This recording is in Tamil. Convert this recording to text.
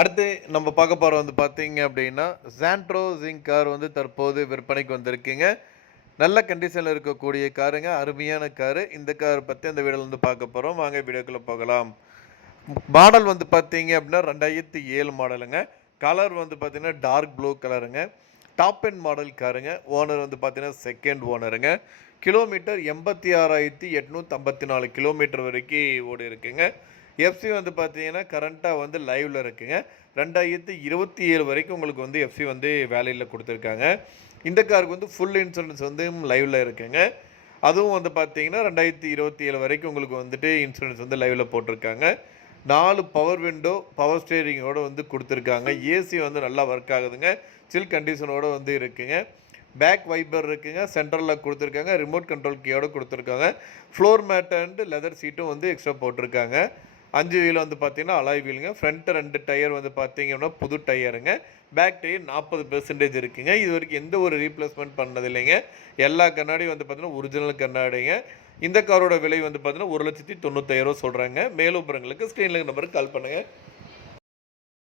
அடுத்து நம்ம பார்க்க போற வந்து பார்த்தீங்க அப்படின்னா, சாண்ட்ரோ சிங்க் கார் வந்து தற்போது விற்பனைக்கு வந்திருக்குங்க. நல்ல கண்டிஷன்ல இருக்கக்கூடிய காருங்க. அருமையான காரு. இந்த கார் பத்தி அந்த வீடியோல வந்து பார்க்க போறோம். வாங்க வீடியோக்குள்ள போகலாம். மாடல் வந்து பார்த்தீங்க அப்படின்னா 2007 மாடலுங்க. கலர் வந்து பார்த்தீங்கன்னா டார்க் ப்ளூ கலருங்க. டாப் எண்ட் மாடல் காருங்க. ஓனர் வந்து பார்த்தீங்கன்னா செகண்ட் ஓனருங்க. கிலோமீட்டர் 86,854 கிலோமீட்டர் வரைக்கும் ஓடி இருக்குங்க. எஃப்சி வந்து பார்த்தீங்கன்னா கரண்ட்டா வந்து லைவ்ல இருக்குங்க. 2027 வரைக்கும் உங்களுக்கு வந்து எஃப்சி வந்து வேலிட்ல குடுத்துருக்காங்க. இந்த காருக்கு வந்து ஃபுல் இன்சூரன்ஸ் வந்து லைவ்ல இருக்குங்க. அதுவும் வந்து பார்த்தீங்கன்னா 2027 வரைக்கும் உங்களுக்கு வந்துட்டு இன்சூரன்ஸ் வந்து லைவ்ல போட்டிருக்காங்க. 4 பவர் விண்டோ, பவர் ஸ்டீரிங்கோட வந்து குடுத்துருக்காங்க. ஏசி வந்து நல்லா ஒர்க் ஆகுதுங்க. சில் கண்டிஷனோட வந்து இருக்குங்க. பேக் வைப்பர் இருக்குங்க. சென்ட்ரல்ல குடுத்துருக்காங்க. ரிமோட் கண்ட்ரோல் கீயோட குடுத்துருக்காங்க. ஃப்ளோர் மேட் அண்ட் லெதர் சீட்டும் வந்து எக்ஸ்ட்ரா போட்டிருக்காங்க. 5 வீல் வந்து பார்த்தீங்கன்னா, அலாய் வீலுங்க. ஃப்ரண்ட் 2 டயர் வந்து பார்த்தீங்கன்னா, புது டயருங்க. பேக் டயர் 40% இருக்குங்க. இதுவரைக்கும் எந்த ஒரு ரீப்ளேஸ்மென்ட் பண்ணது இல்லைங்க. எல்லா கண்ணாடியும் வந்து பார்த்தீங்கன்னா, ஒரிஜினல் கண்ணாடிங்க. இந்த காரோட விலை வந்து பார்த்தீங்கன்னா, ரூ. 1,95,000 சொல்றாங்க. மேலும் விவரங்களுக்கு ஸ்க்ரீன்ல இருக்க நம்பருக்கு கால் பண்ணுங்க.